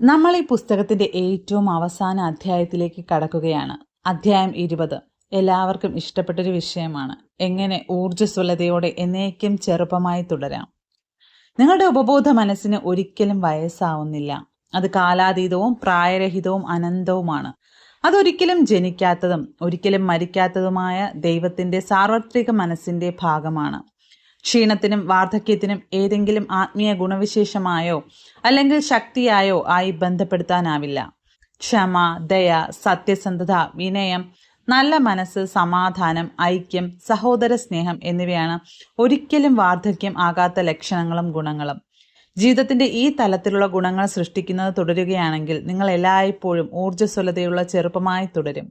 നമ്മൾ ഈ പുസ്തകത്തിന്റെ ഏറ്റവും അവസാന അധ്യായത്തിലേക്ക് കടക്കുകയാണ്. അധ്യായം 20 എല്ലാവർക്കും ഇഷ്ടപ്പെട്ടൊരു വിഷയമാണ്. എങ്ങനെ ഊർജ്ജസ്വലതയോടെ എന്നേക്കും ചെറുപ്പമായി തുടരാം. നിങ്ങളുടെ ഉപബോധ മനസ്സിന് ഒരിക്കലും വയസ്സാവുന്നില്ല. അത് കാലാതീതവും പ്രായരഹിതവും അനന്തവുമാണ്. അതൊരിക്കലും ജനിക്കാത്തതും ഒരിക്കലും മരിക്കാത്തതുമായ ദൈവത്തിന്റെ സാർവത്രിക മനസ്സിന്റെ ഭാഗമാണ്. ക്ഷീണത്തിനും വാർദ്ധക്യത്തിനും ഏതെങ്കിലും ആത്മീയ ഗുണവിശേഷമായോ അല്ലെങ്കിൽ ശക്തിയായോ ആയി ബന്ധപ്പെടുത്താനാവില്ല. ക്ഷമ, ദയ, സത്യസന്ധത, വിനയം, നല്ല മനസ്സ്, സമാധാനം, ഐക്യം, സഹോദര സ്നേഹം എന്നിവയാണ് ഒരിക്കലും വാർദ്ധക്യം ആകാത്ത ലക്ഷണങ്ങളും ഗുണങ്ങളും. ജീവിതത്തിന്റെ ഈ തലത്തിലുള്ള ഗുണങ്ങൾ സൃഷ്ടിക്കുന്നത് തുടരുകയാണെങ്കിൽ നിങ്ങൾ എല്ലായ്പ്പോഴും ഊർജ്ജസ്വലതയുള്ള ചെറുപ്പമായി തുടരും.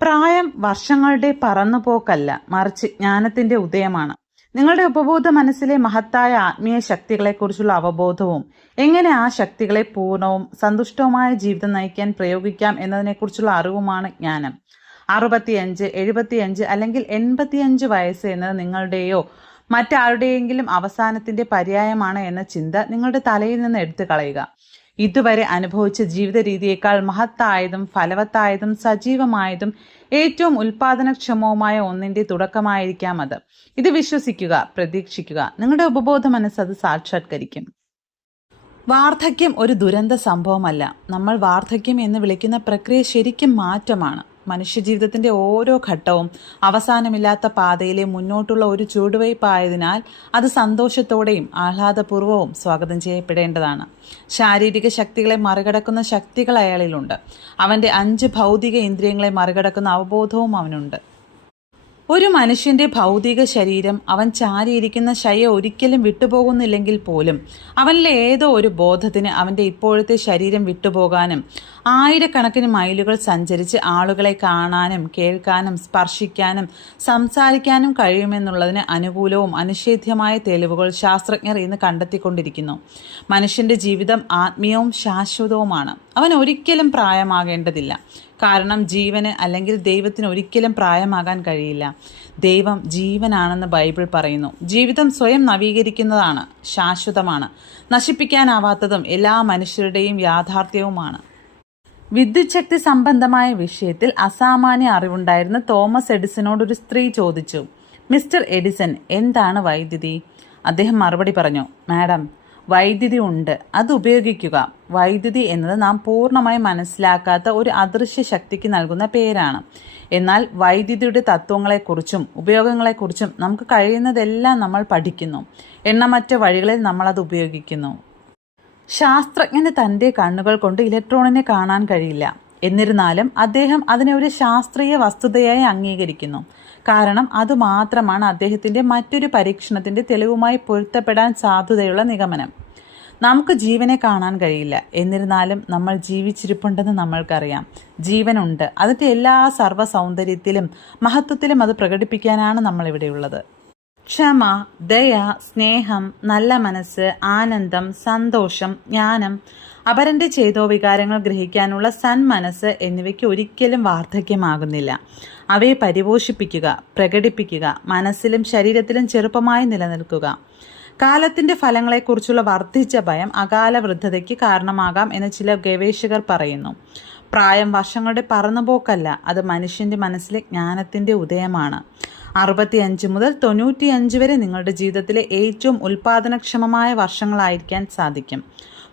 പ്രായം വർഷങ്ങളുടെ പറന്നുപോക്കല്ല, മറിച്ച് ജ്ഞാനത്തിന്റെ ഉദയമാണ്. നിങ്ങളുടെ ഉപബോധ മനസ്സിലെ മഹത്തായ ആത്മീയ ശക്തികളെക്കുറിച്ചുള്ള അവബോധവും എങ്ങനെ ആ ശക്തികളെ പൂർണ്ണവും സന്തുഷ്ടവുമായ ജീവിതം നയിക്കാൻ പ്രയോഗിക്കാം എന്നതിനെക്കുറിച്ചുള്ള അറിവുമാണ് ജ്ഞാനം. 65, 75 അല്ലെങ്കിൽ 85 വയസ്സ് എന്നത് നിങ്ങളുടെയോ മറ്റാരുടെയെങ്കിലും അവസാനത്തിന്റെ പര്യായമാണ് എന്ന ചിന്ത നിങ്ങളുടെ തലയിൽ നിന്ന് എടുത്തു കളയുക. ഇതുവരെ അനുഭവിച്ച ജീവിത രീതിയേക്കാൾ മഹത്തായതും ഫലവത്തായതും സജീവമായതും ഏറ്റവും ഉൽപാദനക്ഷമവുമായ ഒന്നിന്റെ തുടക്കമായിരിക്കാം അത്. ഇത് വിശ്വസിക്കുക, പ്രതീക്ഷിക്കുക. നിങ്ങളുടെ ഉപബോധ മനസ്സ് അത് സാക്ഷാത്കരിക്കും. വാർദ്ധക്യം ഒരു ദുരന്ത സംഭവമല്ല. നമ്മൾ വാർദ്ധക്യം എന്ന് വിളിക്കുന്ന പ്രക്രിയ ശരിക്കും മാറ്റമാണ്. മനുഷ്യജീവിതത്തിന്റെ ഓരോ ഘട്ടവും അവസാനമില്ലാത്ത പാതയിലെ മുന്നോട്ടുള്ള ഒരു ചുവടുവയ്പായതിനാൽ അത് സന്തോഷത്തോടെയും ആഹ്ലാദപൂർവ്വവും സ്വാഗതം ചെയ്യപ്പെടേണ്ടതാണ്. ശാരീരിക ശക്തികളെ മറികടക്കുന്ന ശക്തികൾ അയാളിലുണ്ട്. അവന്റെ 5 ഭൗതിക ഇന്ദ്രിയങ്ങളെ മറികടക്കുന്ന അവബോധവും അവനുണ്ട്. ഒരു മനുഷ്യന്റെ ഭൗതിക ശരീരം അവൻ ചാരിയിരിക്കുന്ന ശയ്യ ഒരിക്കലും വിട്ടുപോകുന്നില്ലെങ്കിൽ പോലും അവനിലെ ഏതോ ഒരു ബോധത്തിന് അവന്റെ ഇപ്പോഴത്തെ ശരീരം വിട്ടുപോകാനും ആയിരക്കണക്കിന് മൈലുകൾ സഞ്ചരിച്ച് ആളുകളെ കാണാനും കേൾക്കാനും സ്പർശിക്കാനും സംസാരിക്കാനും കഴിയുമെന്നുള്ളതിന് അനുകൂലവും അനിഷേധ്യമായ തെളിവുകൾ ശാസ്ത്രജ്ഞർ ഇന്ന് കണ്ടെത്തിക്കൊണ്ടിരിക്കുന്നു. മനുഷ്യന്റെ ജീവിതം ആത്മീയവും ശാശ്വതവുമാണ്. അവൻ ഒരിക്കലും പ്രായമാകേണ്ടതില്ല. കാരണം ജീവന് അല്ലെങ്കിൽ ദൈവത്തിന് ഒരിക്കലും പ്രായമാകാൻ കഴിയില്ല. ദൈവം ജീവനാണെന്ന് ബൈബിൾ പറയുന്നു. ജീവിതം സ്വയം നവീകരിക്കുന്നതാണ്, ശാശ്വതമാണ്, നശിപ്പിക്കാനാവാത്തതും എല്ലാ മനുഷ്യരുടെയും യാഥാർത്ഥ്യവുമാണ്. വിദ്യുച്ഛക്തി സംബന്ധമായ വിഷയത്തിൽ അസാമാന്യ അറിവുണ്ടായിരുന്ന തോമസ് എഡിസനോട് ഒരു സ്ത്രീ ചോദിച്ചു, മിസ്റ്റർ എഡിസൺ, എന്താണ് വൈദ്യുതി? അദ്ദേഹം മറുപടി പറഞ്ഞു, മാഡം, വൈദ്യുതി ഉണ്ട്, അത് ഉപയോഗിക്കുക. വൈദ്യുതി എന്നത് നാം പൂർണ്ണമായി മനസ്സിലാക്കാത്ത ഒരു അദൃശ്യ ശക്തിക്ക് നൽകുന്ന പേരാണ്. എന്നാൽ വൈദ്യുതിയുടെ തത്വങ്ങളെക്കുറിച്ചും ഉപയോഗങ്ങളെക്കുറിച്ചും നമുക്ക് കഴിയുന്നതെല്ലാം നമ്മൾ പഠിക്കുന്നു. എണ്ണമറ്റ വഴികളിൽ നമ്മളത് ഉപയോഗിക്കുന്നു. ശാസ്ത്രജ്ഞന് തൻ്റെ കണ്ണുകൾ കൊണ്ട് ഇലക്ട്രോണിനെ കാണാൻ കഴിയില്ല. എന്നിരുന്നാലും അദ്ദേഹം അതിനെ ഒരു ശാസ്ത്രീയ വസ്തുതയായി അംഗീകരിക്കുന്നു. കാരണം അതുമാത്രമാണ് അദ്ദേഹത്തിൻ്റെ മറ്റൊരു പരീക്ഷണത്തിൻ്റെ തെളിവുമായി പൊരുത്തപ്പെടാൻ സാധ്യതയുള്ള നിഗമനം. നമുക്ക് ജീവനെ കാണാൻ കഴിയില്ല. എന്നിരുന്നാലും നമ്മൾ ജീവിച്ചിരിപ്പുണ്ടെന്ന് നമ്മൾക്കറിയാം. ജീവനുണ്ട്. അതിൻ്റെ എല്ലാ സർവ്വ സൗന്ദര്യത്തിലും മഹത്വത്തിലും അത് പ്രകടിപ്പിക്കാനാണ് നമ്മളിവിടെയുള്ളത്. ക്ഷമ, ദയ, സ്നേഹം, നല്ല മനസ്സ്, ആനന്ദം, സന്തോഷം, ജ്ഞാനം, അപരന്റെ ചേതോവികാരങ്ങൾ ഗ്രഹിക്കാനുള്ള സന്മനസ്സ് എന്നിവയ്ക്ക് ഒരിക്കലും വാർദ്ധക്യമാകുന്നില്ല. അവയെ പരിപോഷിപ്പിക്കുക, പ്രകടിപ്പിക്കുക, മനസ്സിലും ശരീരത്തിലും ചെറുപ്പമായി നിലനിൽക്കുക. കാലത്തിന്റെ ഫലങ്ങളെക്കുറിച്ചുള്ള വർദ്ധിച്ച ഭയം അകാല വൃദ്ധതയ്ക്ക് കാരണമാകാം എന്ന് ചില ഗവേഷകർ പറയുന്നു. പ്രായം വർഷങ്ങളുടെ പറന്നുപോക്കല്ല, അത് മനുഷ്യന്റെ മനസ്സിലെ ജ്ഞാനത്തിന്റെ ഉദയമാണ്. 65 മുതൽ 95 വരെ നിങ്ങളുടെ ജീവിതത്തിലെ ഏറ്റവും ഉൽപാദനക്ഷമമായ വർഷങ്ങളായിരിക്കാൻ സാധിക്കും.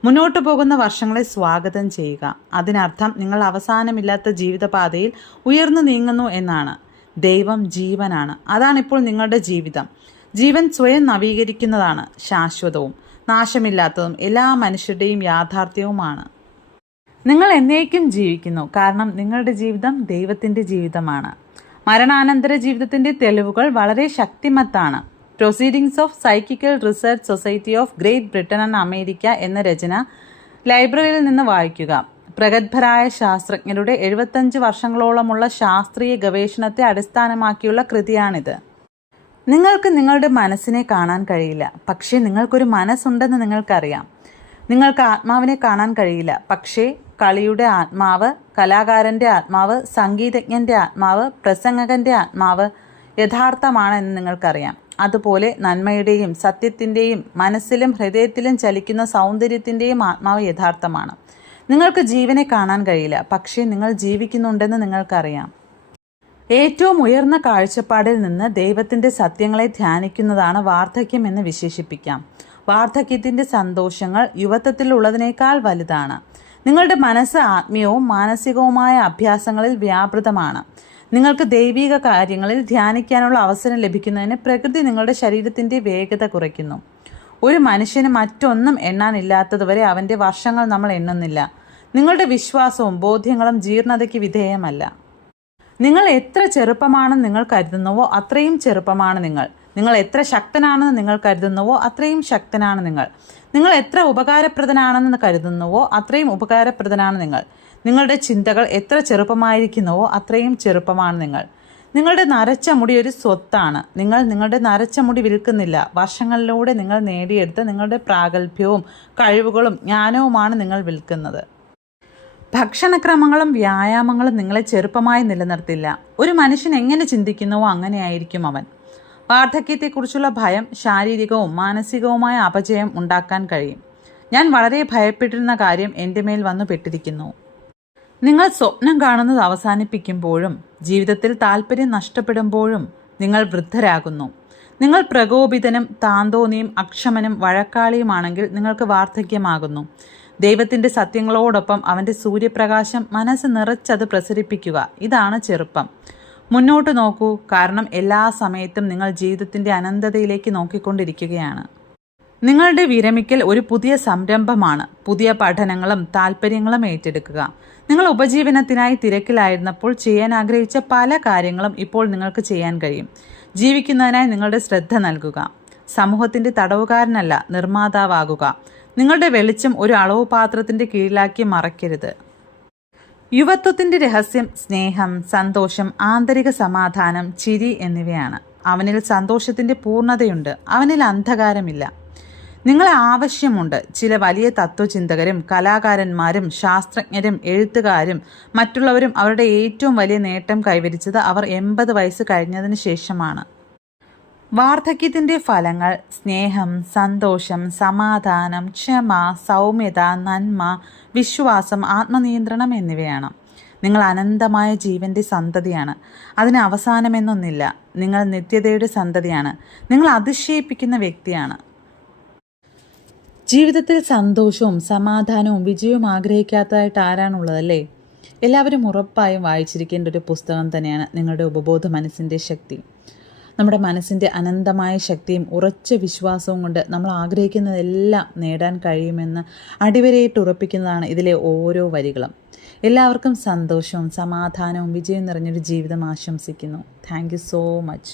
മുന്നോട്ടു പോകുന്ന വർഷങ്ങളെ സ്വാഗതം ചെയ്യുക. അതിനർത്ഥം നിങ്ങൾ അവസാനമില്ലാത്ത ജീവിതപാതയിൽ ഉയർന്നു നീങ്ങുന്നു എന്നാണ്. ദൈവം ജീവനാണ്. അതാണിപ്പോൾ നിങ്ങളുടെ ജീവിതം. ജീവൻ സ്വയം നവീകരിക്കുന്നതാണ്, ശാശ്വതവും നാശമില്ലാത്തതും എല്ലാ മനുഷ്യരുടെയും യാഥാർത്ഥ്യവുമാണ്. നിങ്ങൾ എന്നേക്കും ജീവിക്കുന്നു, കാരണം നിങ്ങളുടെ ജീവിതം ദൈവത്തിൻ്റെ ജീവിതമാണ്. മരണാനന്തര ജീവിതത്തിന്റെ തെളിവുകൾ വളരെ ശക്തിമത്താണ്. Proceedings of psychical research society of Great Britain and America എന്ന രചന ലൈബ്രറിയിൽ നിന്ന് വായിക്കുക. പ്രഗത്ഭരായ ശാസ്ത്രജ്ഞരുടെ 75 വർഷങ്ങളോളമുള്ള ശാസ്ത്രീയ ഗവേഷണത്തെ അടിസ്ഥാനമാക്കിയുള്ള കൃതിയാണിത്. നിങ്ങൾക്ക് നിങ്ങളുടെ മനസ്സിനെ കാണാൻ കഴിയില്ല, പക്ഷേ നിങ്ങൾക്കൊരു മനസ്സുണ്ടെന്ന് നിങ്ങൾക്കറിയാം. നിങ്ങൾക്ക് ആത്മാവിനെ കാണാൻ കഴിയില്ല, പക്ഷേ കളിയുടെ ആത്മാവ്, കലാകാരന്റെ ആത്മാവ്, സംഗീതജ്ഞന്റെ ആത്മാവ്, പ്രസംഗകന്റെ ആത്മാവ് യഥാർത്ഥമാണെന്ന് നിങ്ങൾക്കറിയാം. അതുപോലെ നന്മയുടെയും സത്യത്തിൻ്റെയും മനസ്സിലും ഹൃദയത്തിലും ചലിക്കുന്ന സൗന്ദര്യത്തിൻ്റെയും ആത്മാവ് യഥാർത്ഥമാണ്. നിങ്ങൾക്ക് ജീവനെ കാണാൻ കഴിയില്ല, പക്ഷേ നിങ്ങൾ ജീവിക്കുന്നുണ്ടെന്ന് നിങ്ങൾക്കറിയാം. ഏറ്റവും ഉയർന്ന കാഴ്ചപ്പാടിൽ നിന്ന് ദൈവത്തിൻ്റെ സത്യങ്ങളെ ധ്യാനിക്കുന്നതാണ് വാർദ്ധക്യം എന്ന് വിശേഷിപ്പിക്കാം. വാർദ്ധക്യത്തിൻ്റെ സന്തോഷങ്ങൾ യുവത്വത്തിലുള്ളതിനേക്കാൾ വലുതാണ്. നിങ്ങളുടെ മനസ്സ് ആത്മീയവും മാനസികവുമായ അഭ്യാസങ്ങളിൽ വ്യാപൃതമാണ്. നിങ്ങൾക്ക് ദൈവിക കാര്യങ്ങളിൽ ധ്യാനിക്കാനുള്ള അവസരം ലഭിക്കുന്നതിന് പ്രകൃതി നിങ്ങളുടെ ശരീരത്തിൻ്റെ വേഗത കുറയ്ക്കുന്നു. ഒരു മനുഷ്യന് മറ്റൊന്നും എണ്ണാനില്ലാത്തതുവരെ അവൻ്റെ വർഷങ്ങൾ നമ്മൾ എണ്ണുന്നില്ല. നിങ്ങളുടെ വിശ്വാസവും ബോധ്യങ്ങളും ജീർണതയ്ക്ക് വിധേയമല്ല. നിങ്ങൾ എത്ര ചെറുപ്പമാണെന്ന് നിങ്ങൾ കരുതുന്നുവോ അത്രയും ചെറുപ്പമാണ് നിങ്ങൾ. നിങ്ങൾ എത്ര ശക്തനാണെന്ന് നിങ്ങൾ കരുതുന്നുവോ അത്രയും ശക്തനാണ് നിങ്ങൾ. നിങ്ങൾ എത്ര ഉപകാരപ്രദനാണെന്ന് കരുതുന്നുവോ അത്രയും ഉപകാരപ്രദനാണ് നിങ്ങൾ. നിങ്ങളുടെ ചിന്തകൾ എത്ര ചെറുപ്പമായിരിക്കുന്നുവോ അത്രയും ചെറുപ്പമാണ് നിങ്ങൾ. നിങ്ങളുടെ നരച്ച മുടി ഒരു സ്വത്താണ്. നിങ്ങൾ നിങ്ങളുടെ നരച്ച മുടി വിൽക്കുന്നില്ല. വർഷങ്ങളിലൂടെ നിങ്ങൾ നേടിയെടുത്ത നിങ്ങളുടെ പ്രാഗൽഭ്യവും കഴിവുകളും ജ്ഞാനവുമാണ് നിങ്ങൾ വിൽക്കുന്നത്. ഭക്ഷണക്രമങ്ങളും വ്യായാമങ്ങളും നിങ്ങളെ ചെറുപ്പമായി നിലനിർത്തില്ല. ഒരു മനുഷ്യൻ എങ്ങനെ ചിന്തിക്കുന്നുവോ അങ്ങനെയായിരിക്കും അവൻ. വാർദ്ധക്യത്തെക്കുറിച്ചുള്ള ഭയം ശാരീരികവും മാനസികവുമായ അപജയം ഉണ്ടാക്കാൻ കഴിയും. ഞാൻ വളരെ ഭയപ്പെട്ടിരുന്ന കാര്യം എൻ്റെ മേൽ വന്നു പെട്ടിരിക്കുന്നു. നിങ്ങൾ സ്വപ്നം കാണുന്നത് അവസാനിപ്പിക്കുമ്പോഴും ജീവിതത്തിൽ താല്പര്യം നഷ്ടപ്പെടുമ്പോഴും നിങ്ങൾ വൃദ്ധരാകുന്നു. നിങ്ങൾ പ്രകോപിതനും താന്തോന്നിയും അക്ഷമനും വഴക്കാളിയുമാണെങ്കിൽ നിങ്ങൾക്ക് വാർദ്ധക്യമാകുന്നു. ദൈവത്തിൻ്റെ സത്യങ്ങളോടൊപ്പം അവൻ്റെ സൂര്യപ്രകാശം മനസ്സ് നിറച്ചത് പ്രസരിപ്പിക്കുക. ഇതാണ് ചെറുപ്പം. മുന്നോട്ട് നോക്കൂ, കാരണം എല്ലാ സമയത്തും നിങ്ങൾ ജീവിതത്തിൻ്റെ അനന്തതയിലേക്ക് നോക്കിക്കൊണ്ടിരിക്കുകയാണ്. നിങ്ങളുടെ വിരമിക്കൽ ഒരു പുതിയ സംരംഭമാണ്. പുതിയ പഠനങ്ങളും താല്പര്യങ്ങളും ഏറ്റെടുക്കുക. നിങ്ങൾ ഉപജീവനത്തിനായി തിരക്കിലായിരുന്നപ്പോൾ ചെയ്യാൻ ആഗ്രഹിച്ച പല കാര്യങ്ങളും ഇപ്പോൾ നിങ്ങൾക്ക് ചെയ്യാൻ കഴിയും. ജീവിക്കുന്നതിനായി നിങ്ങളുടെ ശ്രദ്ധ നൽകുക. സമൂഹത്തിൻ്റെ തടവുകാരനല്ല, നിർമ്മാതാവാകുക. നിങ്ങളുടെ വെളിച്ചം ഒരു അളവ് പാത്രത്തിൻ്റെ കീഴിലാക്കി മറയ്ക്കരുത്. യുവത്വത്തിൻ്റെ രഹസ്യം സ്നേഹം, സന്തോഷം, ആന്തരിക സമാധാനം, ചിരി എന്നിവയാണ്. അവനിൽ സന്തോഷത്തിൻ്റെ പൂർണ്ണതയുണ്ട്. അവനിൽ അന്ധകാരമില്ല. നിങ്ങളെ ആവശ്യമുണ്ട്. ചില വലിയ തത്വചിന്തകരും കലാകാരന്മാരും ശാസ്ത്രജ്ഞരും എഴുത്തുകാരും മറ്റുള്ളവരും അവരുടെ ഏറ്റവും വലിയ നേട്ടം കൈവരിച്ചത് അവർ 80 വയസ്സ് കഴിഞ്ഞതിന് ശേഷമാണ്. വാർദ്ധക്യത്തിൻ്റെ ഫലങ്ങൾ സ്നേഹം, സന്തോഷം, സമാധാനം, ക്ഷമ, സൗമ്യത, നന്മ, വിശ്വാസം, ആത്മനിയന്ത്രണം എന്നിവയാണ്. നിങ്ങൾ അനന്തമായ ജീവൻ്റെ സന്തതിയാണ്. അതിന് അവസാനമെന്നൊന്നില്ല. നിങ്ങൾ നിത്യതയുടെ സന്തതിയാണ്. നിങ്ങൾ അതിശയിപ്പിക്കുന്ന വ്യക്തിയാണ്. ജീവിതത്തിൽ സന്തോഷവും സമാധാനവും വിജയവും ആഗ്രഹിക്കാത്തതായിട്ട് ആരാണുള്ളതല്ലേ? എല്ലാവരും ഉറപ്പായും വായിച്ചിരിക്കേണ്ട ഒരു പുസ്തകം തന്നെയാണ് നിങ്ങളുടെ ഉപബോധ മനസ്സിൻ്റെ ശക്തി. നമ്മുടെ മനസ്സിൻ്റെ അനന്തമായ ശക്തിയും ഉറച്ച വിശ്വാസവും കൊണ്ട് നമ്മൾ ആഗ്രഹിക്കുന്നതെല്ലാം നേടാൻ കഴിയുമെന്ന് അടിവരയിട്ട് ഉറപ്പിക്കുന്നതാണ് ഇതിലെ ഓരോ വരികളും. എല്ലാവർക്കും സന്തോഷവും സമാധാനവും വിജയം നിറഞ്ഞൊരു ജീവിതം ആശംസിക്കുന്നു. Thank you so much.